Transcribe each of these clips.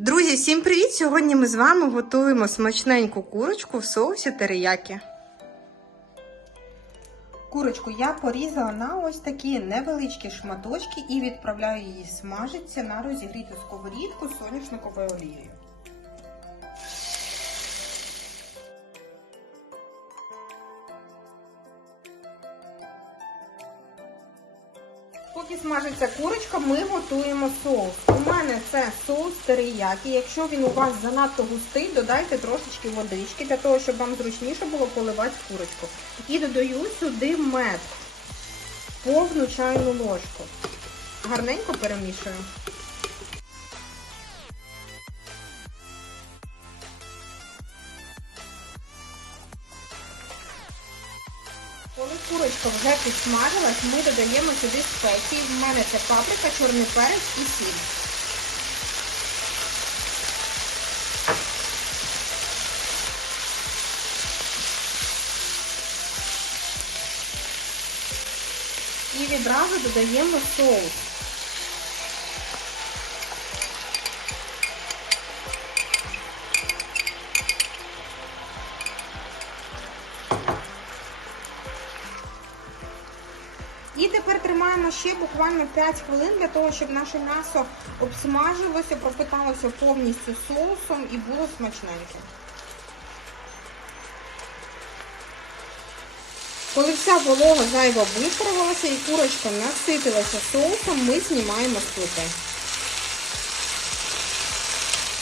Друзі, всім привіт! Сьогодні ми з вами готуємо смачненьку курочку в соусі терияки. Курочку я порізала на ось такі невеличкі шматочки і відправляю її смажитися на розігріту сковорідку соняшниковою олією. Поки смажиться курочка, ми готуємо соус. У мене це соус териякі. Якщо він у вас занадто густий, додайте трошечки водички, для того, щоб вам зручніше було поливати курочку. І додаю сюди мед, повну чайну ложку. Гарненько перемішую. Коли курочка вже підсмажилась, ми додаємо сюди спеції. В мене це паприка, чорний перець і сіль. І відразу додаємо соус. І тепер тримаємо ще буквально 5 хвилин для того, щоб наше м'ясо обсмажилося, пропиталося повністю соусом і було смачненьке. Коли вся волога зайва випарувалася і курочка наситилася соусом, ми знімаємо плити.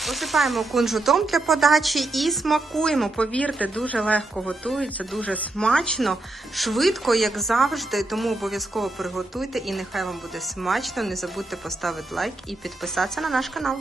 Посипаємо кунжутом для подачі і смакуємо. Повірте, дуже легко готується, дуже смачно, швидко, як завжди. Тому обов'язково приготуйте і нехай вам буде смачно. Не забудьте поставити лайк і підписатися на наш канал.